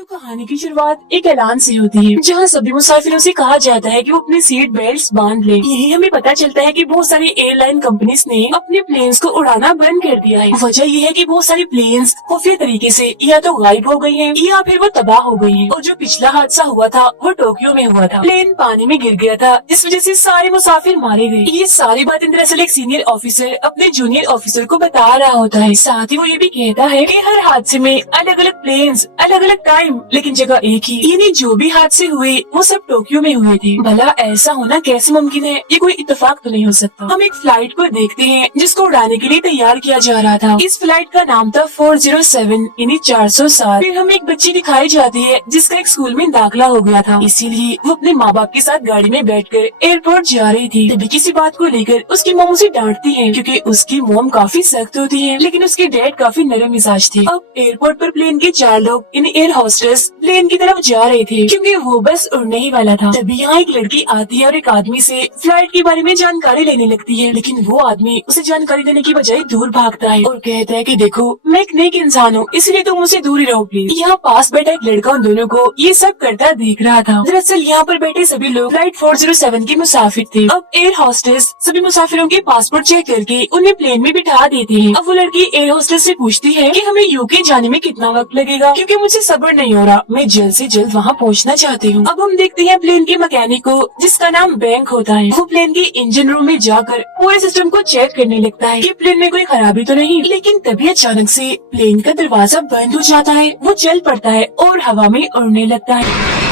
तो कहानी की शुरुआत एक ऐलान से होती है, जहाँ सभी मुसाफिरों से कहा जाता है कि वो अपने सीट बेल्ट बांध लें। यही हमें पता चलता है कि बहुत सारी एयरलाइन कंपनीज ने अपने प्लेन्स को उड़ाना बंद कर दिया है। वजह यह है कि बहुत सारी प्लेन्स खुफिया तरीके से या तो गायब हो गई हैं या फिर वो तबाह हो गई हैं। और जो पिछला हादसा हुआ था वो टोक्यो में हुआ था। प्लेन पानी में गिर गया था, इस वजह से सारे मुसाफिर मारे गए। ये सारी बातें दरअसल एक सीनियर ऑफिसर अपने जूनियर ऑफिसर को बता रहा होता है। साथ ही वो ये भी कहता है कि हर हादसे में अलग अलग प्लेन्स, अलग अलग टाइम, लेकिन जगह एक ही। यानी जो भी हादसे हुए वो सब टोक्यो में हुए थे। भला ऐसा होना कैसे मुमकिन है? ये कोई इत्तेफाक तो नहीं हो सकता। हम एक फ्लाइट को देखते हैं जिसको उड़ाने के लिए तैयार किया जा रहा था। इस फ्लाइट का नाम था 407 यानी 407। फिर हमें एक बच्ची दिखाई जाती है जिसका एक स्कूल में दाखिला हो गया था, इसीलिए वो अपने माँ बाप के साथ गाड़ी में बैठकर एयरपोर्ट जा रही थी। तभी किसी बात को लेकर उसकी मोम उसे डांटती है, क्योंकि उसकी मोम काफी सख्त होती है, लेकिन उसके डैड काफी नरम मिजाज थे। अब एयरपोर्ट पर प्लेन के 4 लोग यानी एयर होस्टेस प्लेन की तरफ जा रहे थे, क्योंकि वो बस उड़ने ही वाला था। तभी यहाँ एक लड़की आती है और एक आदमी से फ्लाइट के बारे में जानकारी लेने लगती है, लेकिन वो आदमी उसे जानकारी देने की बजाय दूर भागता है और कहता है कि देखो, मैं एक नेक इंसान हूँ, इसलिए तुम मुझसे दूर ही रहो प्लीज। यहाँ पास बैठा एक लड़का उन दोनों को ये सब करता देख रहा था। दरअसल यहाँ पर बैठे सभी लोग फ्लाइट 407 के मुसाफिर थे। अब एयर होस्टेस सभी मुसाफिरों के पासपोर्ट चेक करके उन्हें प्लेन में बिठा देते हैं। अब वो लड़की एयर होस्टेस से पूछती है कि हमें यूके जाने में कितना वक्त लगेगा, क्योंकि मुझे सब्र नहीं हो रहा, मैं जल्द से जल्द वहाँ पहुँचना चाहती हूँ। अब हम देखते हैं प्लेन के मैकेनिक को, जिसका नाम बैंक होता है। वो प्लेन के इंजन रूम में जाकर पूरे सिस्टम को चेक करने लगता है कि प्लेन में कोई खराबी तो नहीं। लेकिन तभी अचानक से प्लेन का दरवाजा बंद हो जाता है, वो चल पड़ता है और हवा में उड़ने लगता है।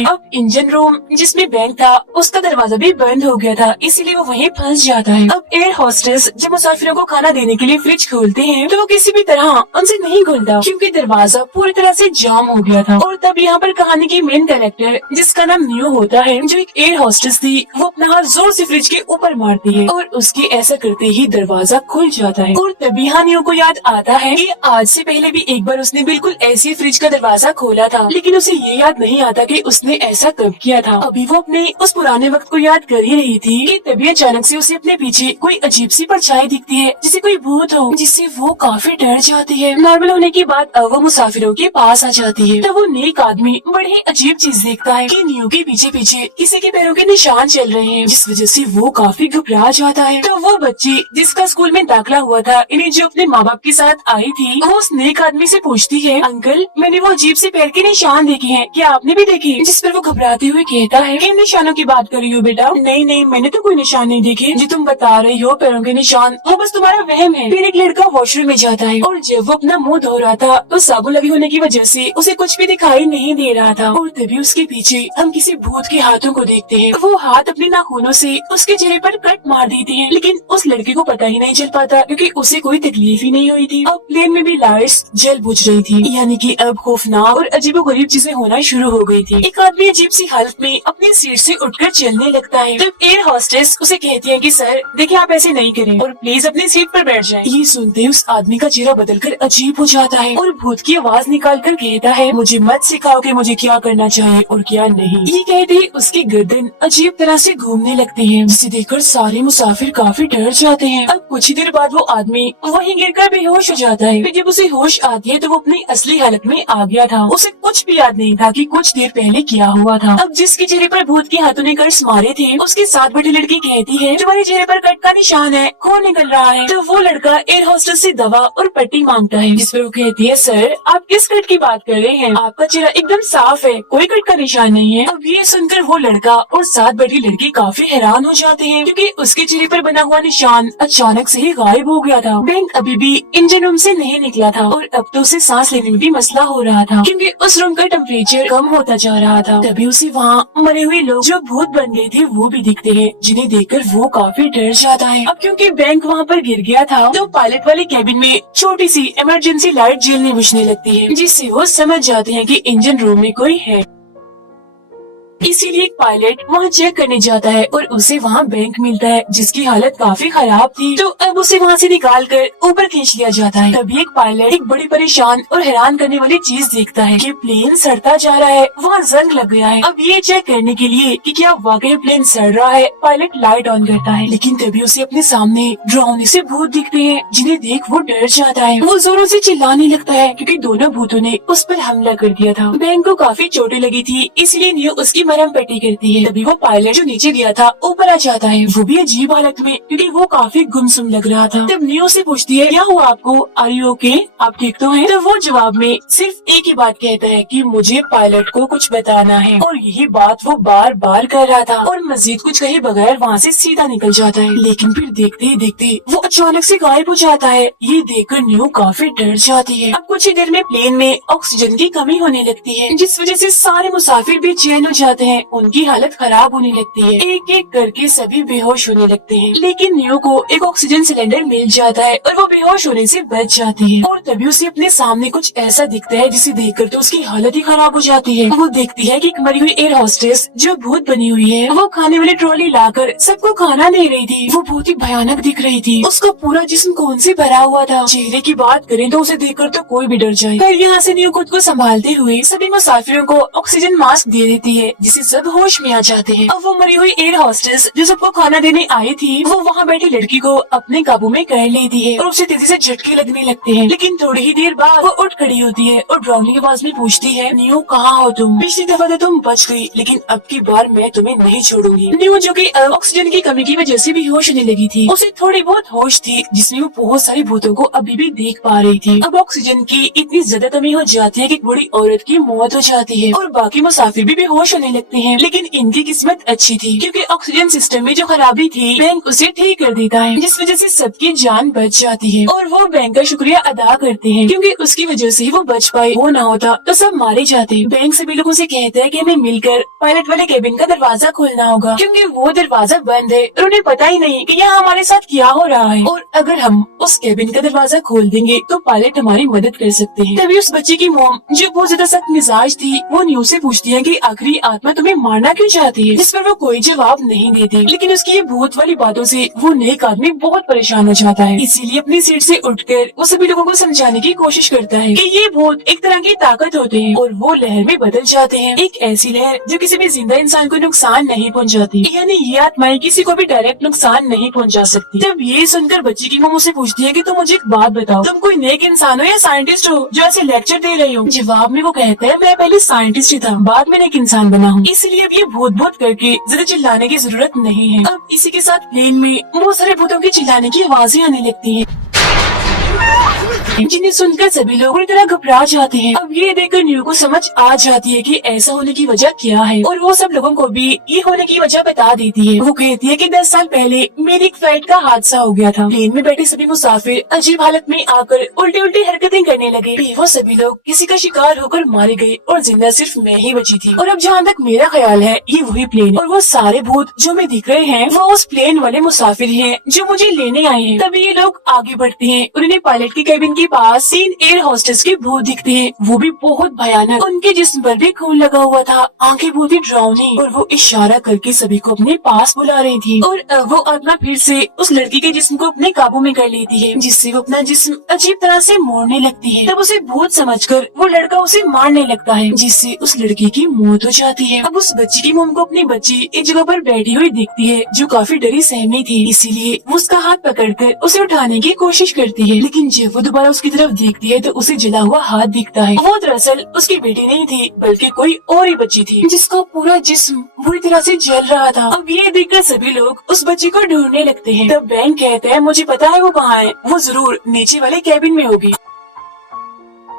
अब इंजन रूम जिसमें बैंक था उसका दरवाजा भी बंद हो गया था, इसीलिए वो वहीं फंस जाता है। अब एयर होस्टेस जब मुसाफिरों को खाना देने के लिए फ्रिज खोलते हैं तो वो किसी भी तरह उनसे नहीं खुलता, क्योंकि दरवाजा पूरी तरह से जाम हो गया था। और तब यहाँ पर कहानी की मेन कैरेक्टर, जिसका नाम न्यू होता है, जो एक एयर होस्टेस थी, वो अपना हाथ जोर से फ्रिज के ऊपर मारती है और उसके ऐसा करते ही दरवाजा खुल जाता है। और तभी यहाँ न्यू को याद आता है कि आज से पहले भी एक बार उसने बिल्कुल ऐसे फ्रिज का दरवाजा खोला था, लेकिन उसे ये याद नहीं आता कि उसने ऐसा कब किया था। अभी वो अपने उस पुराने वक्त को याद कर ही रही थी कि तभी अचानक से उसे अपने पीछे कोई अजीब सी परछाई दिखती है, जिसे कोई भूत हो, जिससे वो काफी डर जाती है। नॉर्मल होने के बाद अब वो मुसाफिरों के पास आ जाती है। तो वो नेक आदमी बड़ी ही अजीब चीज देखता है कि न्यू के पीछे पीछे किसी के पैरों के निशान चल रहे हैं, जिस वजह से वो काफी घबरा जाता है। तो वो बच्ची जिसका स्कूल में दाखिला हुआ था, इन्हें जो अपने माँ बाप के साथ आई थी, वो उस नेक आदमी से पूछती है, अंकल मैंने वो अजीब से पैर के निशान देखे हैं, क्या आपने भी देखे? जिस पर वो घबराते हुए कहता है, किन निशानों की बात कर रही हो बेटा? नहीं नहीं, मैंने तो कोई निशान नहीं देखे। जो तुम बता रही हो पैरों के निशान, वो बस तुम्हारा वहम है। फिर एक लड़का वॉशरूम में जाता है और जब वो अपना मुंह धो रहा था तो साबुन लगे होने की वजह से उसे कुछ भी दिखाई नहीं दे रहा था। और तभी उसके पीछे हम किसी भूत के हाथों को देखते हैं। वो हाथ अपने नाखूनों से उसके चेहरे पर कट मार देते हैं, लेकिन उस लड़के को पता ही नहीं चल पाता, क्योंकि उसे कोई तकलीफ ही नहीं हुई थी। अब प्लेन में भी लाइट्स जल बुझ रही थी, यानी कि अब खौफनाक और अजीबोगरीब चीजें होना शुरू हो गई थी। एक आदमी अजीब सी हालत में अपनी सीट से उठकर चलने लगता है। तब एयर होस्टेस उसे कहती है कि सर देखिए, आप ऐसे नहीं करें और प्लीज अपनी सीट पर बैठ जाएं। ये सुनते ही उस आदमी का चेहरा बदलकर अजीब हो जाता है और भूत की आवाज निकाल कर कहता है, मुझे मत सिखाओ कि मुझे क्या करना चाहिए और क्या नहीं। ये कहते ही उसकी गर्दन अजीब तरह से घूमने लगती है, जिसे देखकर सारे मुसाफिर काफी डर जाते हैं। अब कुछ ही देर बाद वो आदमी वहीं गिरकर बेहोश हो जाता है। फिर जब उसे होश आती है तो वो अपनी असली हालत में आ गया था। उसे कुछ भी याद नहीं था कि कुछ देर पहले क्या हुआ था। अब जिसके चेहरे पर भूत के हाथों ने कर्स मारे थे, उसके साथ बैठी लड़की कहती है, तुम्हारे चेहरे पर कट का निशान है, खून निकल रहा है। तो वो लड़का एयर होस्टेस से दवा और पट्टी मांगता है, जिस पर वो कहती है, सर आप किस कट की बात कर रहे हैं? आपका चेहरा एकदम साफ है, कोई कट का निशान नहीं है। अब ये सुनकर वो लड़का और साथ बैठी लड़की काफी हैरान हो जाते हैं, क्योंकि उसके चेहरे पर बना हुआ निशान अचानक से ही गायब हो गया था। बैंक अभी भी इंजन रूम से नहीं निकला था और अब तो उसे सांस लेने में भी मसला हो रहा था, क्योंकि उस रूम का टेम्परेचर कम होता जा रहा था। तभी उसे वहाँ मरे हुए लोग जो भूत बन गए थे वो भी दिखते हैं, जिन्हें देखकर वो काफी डर जाता है। अब क्योंकि बैंक वहाँ पर गिर गया था, तो पायलट वाले कैबिन में छोटी सी इमरजेंसी लाइट जलने बुझने लगती है, जिससे वो समझ जाते हैं कि इंजन रूम में कोई है। इसीलिए एक पायलट वहाँ चेक करने जाता है और उसे वहाँ बैंक मिलता है जिसकी हालत काफी खराब थी। तो अब उसे वहाँ से निकाल कर ऊपर खींच लिया जाता है। तभी एक पायलट एक बड़ी परेशान और हैरान करने वाली चीज देखता है कि प्लेन सड़ता जा रहा है, वहाँ जंग लग गया है। अब ये चेक करने के लिए कि क्या वाकई प्लेन सड़ रहा है, पायलट लाइट ऑन करता है, लेकिन तभी उसे अपने सामने डरावने से भूत दिखते हैं जिन्हें देख वो डर जाता है। वो जोरों से चिल्लाने लगता है क्योंकि दोनों भूतों ने उस पर हमला कर दिया था। बैंक को काफी चोटें लगी थी, इसलिए नियो उसकी मरहम पट्टी करती है। तभी वो पायलट जो नीचे गया था ऊपर आ जाता है, वो भी अजीब हालत में क्योंकि वो काफी गुमसुम लग रहा था। तब नियो से पूछती है क्या हुआ आपको, आर यू ओके, आप ठीक तो हैं? तब वो जवाब में सिर्फ एक ही बात कहता है कि मुझे पायलट को कुछ बताना है, और यही बात वो बार बार कर रहा था और मजीद कुछ कहे बगैर वहाँ से सीधा निकल जाता है। लेकिन फिर देखते ही देखते वो अचानक से गायब हो जाता है। ये देखकर नियो काफी डर जाती है। अब कुछ ही देर में प्लेन में ऑक्सीजन की कमी होने लगती है, जिस वजह से सारे मुसाफिर बेचैन हो जाते हैं, उनकी हालत खराब होने लगती है। एक एक करके सभी बेहोश होने लगते हैं, लेकिन नियो को एक ऑक्सीजन सिलेंडर मिल जाता है और वो बेहोश होने से बच जाती है। और तभी उसे अपने सामने कुछ ऐसा दिखता है जिसे देखकर तो उसकी हालत ही खराब हो जाती है। वो देखती है कि एक मरी हुई एयर होस्टेस जो भूत बनी हुई है, वो खाने वाली ट्रॉली लाकर सबको खाना दे रही थी। वो बहुत ही भयानक दिख रही थी, उसका पूरा जिस्म खून से भरा हुआ था। चेहरे की बात करें तो उसे देखकर तो कोई भी डर जाए। पर यहाँ से नियो खुद को संभालते हुए सभी मुसाफिरों को ऑक्सीजन मास्क दे देती है, जिससे सब होश में आ जाते हैं। अब वो मरी हुई एयर होस्टेस जो सबको खाना देने आई थी, वो वहाँ बैठी लड़की को अपने काबू में कर लेती है और उसे तेजी से झटके लगने लगते हैं। लेकिन थोड़ी ही देर बाद वो उठ खड़ी होती है और डरावनी आवाज में पूछती है, नियो कहाँ हो तुम? पिछली दफा तो तुम बच गई, लेकिन अब की बार मैं तुम्हें नहीं छोड़ूंगी। नियो जो कि ऑक्सीजन की कमी की वजह से भी होश होने लगी थी, उसे थोड़ी बहुत होश थी जिसमें वो बहुत सारे भूतों को अभी भी देख पा रही थी। अब ऑक्सीजन की इतनी ज्यादा कमी हो जाती है कि एक बूढ़ी औरत की मौत हो जाती है और बाकी मुसाफिर भी बेहोश होने लगते हैं। लेकिन इनकी किस्मत अच्छी थी क्योंकि ऑक्सीजन सिस्टम में जो खराबी थी बैंक उसे ठीक कर देता है, जिस वजह से सबकी जान बच जाती है। और वो बैंक का शुक्रिया अदा करते हैं क्योंकि उसकी वजह से वो बच पाए, वो ना होता तो सब मारे जाते। बैंक सभी लोगों से कहता है कि हमें मिलकर पायलट वाले केबिन का दरवाजा खोलना होगा क्योंकि वो दरवाजा बंद है और उन्हें पता ही नहीं कि यहाँ हमारे साथ क्या हो रहा है, और अगर हम उस केबिन का दरवाजा खोल देंगे तो पायलट हमारी मदद कर सकते हैं। तभी उस बच्चे की मोम जो बहुत ज्यादा सख्त मिजाज थी, वो न्यू से पूछती है कि आखिरी आत्मा तुम्हें मारना क्यों चाहती है, जिस पर वो कोई जवाब नहीं देती। लेकिन उसकी ये भूत वाली बातों से वो नेक आदमी बहुत परेशान हो जाता है, इसीलिए अपनी सीट से उठकर वो सभी लोगों को समझाने की कोशिश करता है कि ये भूत एक तरह की ताकत होते हैं और वो लहर में बदल जाते हैं, एक ऐसी लहर जो किसी भी जिंदा इंसान को नुकसान नहीं पहुंचाती, यानी ये आत्माएं किसी को भी डायरेक्ट नुकसान नहीं पहुंचा सकती। जब ये सुनकर बच्ची की मोम से पूछती है कि तुम मुझे एक बात बताओ, तुम कोई नेक इंसान हो या साइंटिस्ट हो जो ऐसे लेक्चर दे रही हो? जवाब में वो कहता है, मैं पहले साइंटिस्ट ही था, बाद में एक इंसान बना हूँ, इसलिए अब ये भूत भूत करके ज्यादा चिल्लाने की जरूरत नहीं है। अब इसी के साथ प्लेन में बहुत सारे भूतों के चिल्लाने की आवाजें आने लगती हैं, जिन्हें सुनकर सभी लोग पूरी तरह घबरा जाते हैं। अब ये देखकर न्यू को समझ आ जाती है कि ऐसा होने की वजह क्या है, और वो सब लोगों को भी ये होने की वजह बता देती है। वो कहती है कि 10 साल पहले मेरी एक फ्लाइट का हादसा हो गया था। प्लेन में बैठे सभी मुसाफिर अजीब हालत में आकर उल्टी उल्टी हरकतें करने लगे। वो सभी लोग किसी का शिकार होकर मारे गए और जिंदा सिर्फ मैं ही बची थी। और अब जहाँ तक मेरा ख्याल है ये वही प्लेन और वो सारे भूत जो मैं दिख रहे हैं वो उस प्लेन वाले मुसाफिर हैं जो मुझे लेने आए हैं। तभी ये लोग आगे बढ़ते हैं और उन्हें पायलट की केबिन के पास 3 एयर होस्टेस के भूत दिखते हैं, वो भी बहुत भयानक। उनके जिस्म पर भी खून लगा हुआ था, आंखें बहुत ही डरावनी, और वो इशारा करके सभी को अपने पास बुला रही थी। और अब वो आत्मा फिर से उस लड़की के जिस्म को अपने काबू में कर लेती है, जिससे वो अपना जिस्म अजीब तरह से मोड़ने लगती है। तब उसे भूत समझकर वो लड़का उसे मारने लगता है, जिससे उस लड़की की मौत हो जाती है। अब उस बच्ची की मोम को अपनी बच्ची एक जगह पर बैठी हुई दिखती है जो काफी डरी सहमी थी, इसीलिए वो उसका हाथ पकड़कर उसे उठाने की कोशिश करती है। लेकिन जब वो दोबारा उसकी तरफ देखती है तो उसे जला हुआ हाथ दिखता है। वो दरअसल उसकी बेटी नहीं थी बल्कि कोई और ही बच्ची थी जिसका पूरा जिस्म बुरी तरह से जल रहा था। अब ये देखकर सभी लोग उस बच्ची को ढूंढने लगते हैं। तब बैंक कहता है, मुझे पता है वो कहाँ है, वो जरूर नीचे वाले कैबिन में होगी।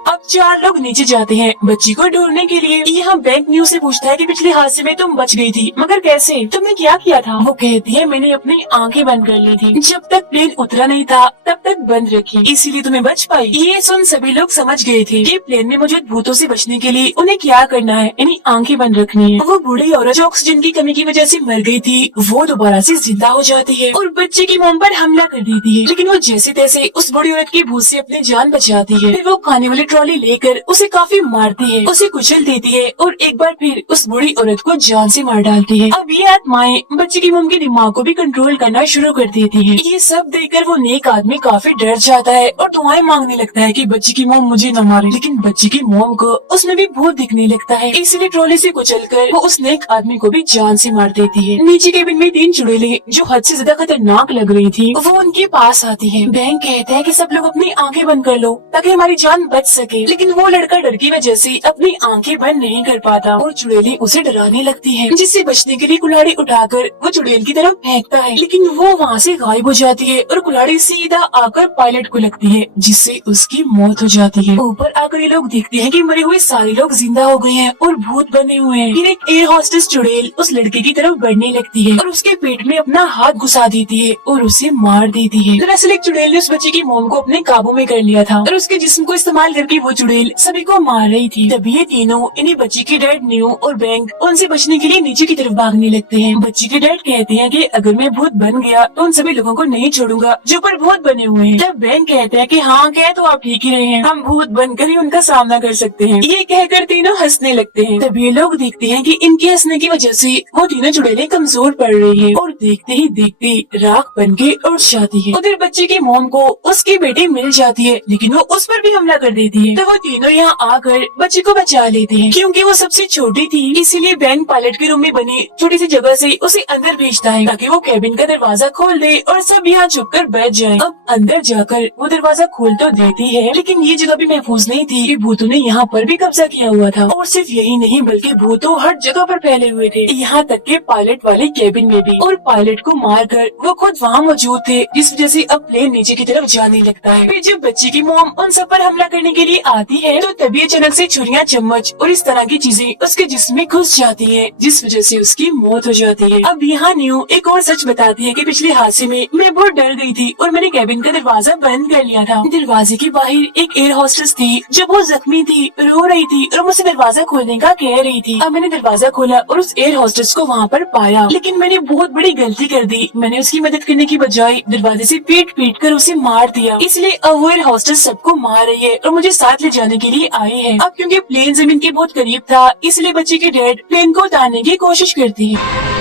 अब 4 लोग नीचे जाते हैं बच्ची को ढूंढने के लिए। यहाँ बैंक न्यू से पूछता है कि पिछले हादसे में तुम बच गई थी, मगर कैसे, तुमने क्या किया था? वो कहती है, मैंने अपनी आंखें बंद कर ली थी, जब तक प्लेन उतरा नहीं था तब तक बंद रखी, इसीलिए तुम्हें बच पाई। ये सुन सभी लोग समझ गए थे कि प्लेन में मौजूद भूतों से बचने के लिए उन्हें क्या करना है, यानी आंखें बंद रखनी है। वो बूढ़ी औरत जो ऑक्सीजन की कमी की वजह से मर गई थी वो दोबारा से जिंदा हो जाती है और बच्चे की मोम पर हमला कर देती है। लेकिन वो जैसे तैसे उस बूढ़ी औरत की भूत से अपनी जान बचाती है। फिर वो खाने वाली ट्रॉली गोली लेकर उसे काफी मारती है, उसे कुचल देती है और एक बार फिर उस बूढ़ी औरत को जान से मार डालती है। अब ये आत्माएं बच्चे की मोम के दिमाग को भी कंट्रोल करना शुरू कर देती है। ये सब देखकर वो नेक आदमी काफी डर जाता है और दुआएं मांगने लगता है कि बच्ची की मोम मुझे न मारे, लेकिन बच्ची की मोम को उसमें भी भूत दिखने लगता है, इसलिए ट्रॉली से कुचलकर वो उस नेक आदमी को भी जान से मार देती है। नीचे केबिन में 3 चुड़ैलें जो हद से ज्यादा खतरनाक लग रही थी वो उनके पास आती है। बैंक कहता है कि सब लोग अपनी आंखें बंद कर लो ताकि हमारी जान बच सके, लेकिन वो लड़का डर की वजह से अपनी आंखें बंद नहीं कर पाता और चुड़ैलें उसे डराने लगती है, जिससे बचने के लिए कुल्हाड़ी उठाकर वो चुड़ैल की तरफ फेंकता है, लेकिन वो वहाँ से गायब हो जाती है और कुल्हाड़ी सीधा आकर पायलट को लगती है, जिससे उसकी मौत हो जाती है। ऊपर आकर ये लोग देखते हैं कि मरे हुए सारे लोग जिंदा हो गए हैं और भूत बने हुए हैं। फिर एक एयर होस्टेस चुड़ैल उस लड़के की तरफ बढ़ने लगती है और उसके पेट में अपना हाथ घुसा देती है और उसे मार देती है। दरअसल एक चुड़ैल ने उस बच्चे की मोम को अपने काबू में कर लिया था और उसके जिस्म को इस्तेमाल करके वो चुड़ैल सभी को मार रही थी। तभी ये तीनों इन्हीं बच्ची के डैड न्यू और बैंक उनसे बचने के लिए नीचे की तरफ भागने लगते हैं। बच्ची के डैड कहते हैं कि अगर मैं भूत बन गया तो उन सभी लोगों को नहीं छोड़ूंगा जो पर भूत बने हुए हैं। तब बैंक कहते हैं कि हाँ कह तो आप ठीक ही रहे हैं, हम भूत बनकर ही उनका सामना कर सकते हैं। ये कहकर तीनों हंसने लगते हैं। तब ये लोग देखते हैं कि इनके हंसने की वजह से वो तीनों चुड़ैलें कमजोर पड़ रही है और देखते ही देखते राख बन के उड़ जाती है। उधर बच्चे की मोम को उसकी बेटी मिल जाती है, लेकिन वो उस पर भी हमला कर देती है। तो वो तीनों यहाँ आकर बच्चे को बचा लेते हैं। क्योंकि वो सबसे छोटी थी इसीलिए बैंक पायलट के रूम में बनी छोटी सी जगह से उसे अंदर भेजता है ताकि वो कैबिन का दरवाजा खोल दे और सब यहाँ छुप कर बैठ जाए। अब अंदर जाकर वो दरवाजा खोल तो देती है, लेकिन ये जगह भी महफूज नहीं थी कि भूतों ने यहाँ पर भी कब्जा किया हुआ था। और सिर्फ यही नहीं बल्कि भूतों हर जगह पर फैले हुए थे, यहाँ तक के पायलट वाले कैबिन में भी। और पायलट को मारकर वो खुद वहाँ मौजूद थे, जिस वजह से अब प्लेन नीचे की तरफ जाने लगता है। फिर जब बच्ची की मोम उन सब पर हमला करने के लिए आती है तो तभी अचानक से छुरियां, चम्मच और इस तरह की चीजें उसके जिस्म में घुस जाती है, जिस वजह से उसकी मौत हो जाती है। अब यहाँ न्यू एक और सच बताती है कि पिछले हादसे में मैं बहुत डर गई थी और मैंने कैबिन का दरवाजा बंद कर लिया था। दरवाजे के बाहर एक एयर होस्टेस थी जो बहुत जख्मी थी, रो रही थी और मुझसे दरवाजा खोलने का कह रही थी। अब मैंने दरवाजा खोला और उस एयर होस्टेस को वहाँ पर पाया, लेकिन मैंने बहुत बड़ी गलती कर दी। मैंने उसकी मदद करने की बजाय दरवाजे से पीट पीट कर उसे मार दिया, इसलिए अब वो एयर होस्टेस सबको मार रही है और मुझे साथ ले जाने के लिए आई है। अब क्योंकि प्लेन जमीन के बहुत करीब था इसलिए बच्चे के डैड प्लेन को उतारने की कोशिश करती है।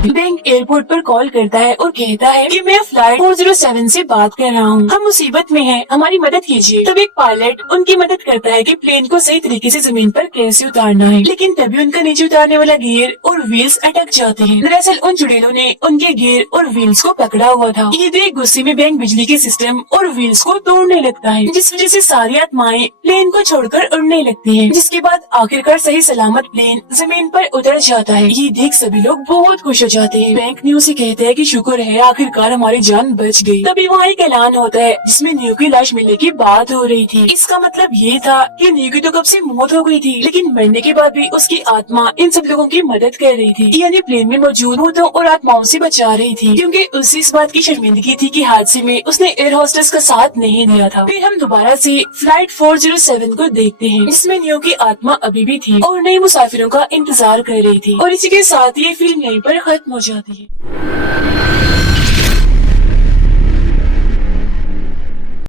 बैंक एयरपोर्ट पर कॉल करता है और कहता है कि मैं फ्लाइट 407 से बात कर रहा हूँ, हम मुसीबत में हैं, हमारी मदद कीजिए। तब एक पायलट उनकी मदद करता है कि प्लेन को सही तरीके से जमीन पर कैसे उतारना है, लेकिन तभी उनका नीचे उतारने वाला गियर और व्हील्स अटक जाते हैं। दरअसल उन चुड़ैलों ने उनके गियर और व्हील्स को पकड़ा हुआ था। ये देख गुस्से में बैंक बिजली के सिस्टम और व्हील्स को तोड़ने लगता है, जिस वजह से सारी आत्माएं प्लेन को छोड़कर उड़ने लगती है, जिसके बाद आखिरकार सही सलामत प्लेन जमीन पर उतर जाता है। ये देख सभी लोग बहुत खुश हो जाते हैं। बैंक न्यू से कहते हैं कि शुक्र है आखिरकार हमारी जान बच गई। तभी वहाँ एक ऐलान होता है जिसमें न्यू की लाश मिलने की बात हो रही थी। इसका मतलब ये था कि न्यू की तो कब से मौत हो गई थी, लेकिन मरने के बाद भी उसकी आत्मा इन सब लोगों की मदद कर रही थी, यानी प्लेन में मौजूद भूतों और आत्माओं से बचा रही थी, क्योंकि उसे इस बात की शर्मिंदगी थी कि हादसे में उसने एयर होस्टेस का साथ नहीं दिया था। फिर हम दोबारा से फ्लाइट 407 को देखते हैं, जिसमें न्यू की आत्मा अभी भी थी और नए मुसाफिरों का इंतजार कर रही थी। और इसी के साथ ये फिल्म यहीं पर खत्म हो जाती है।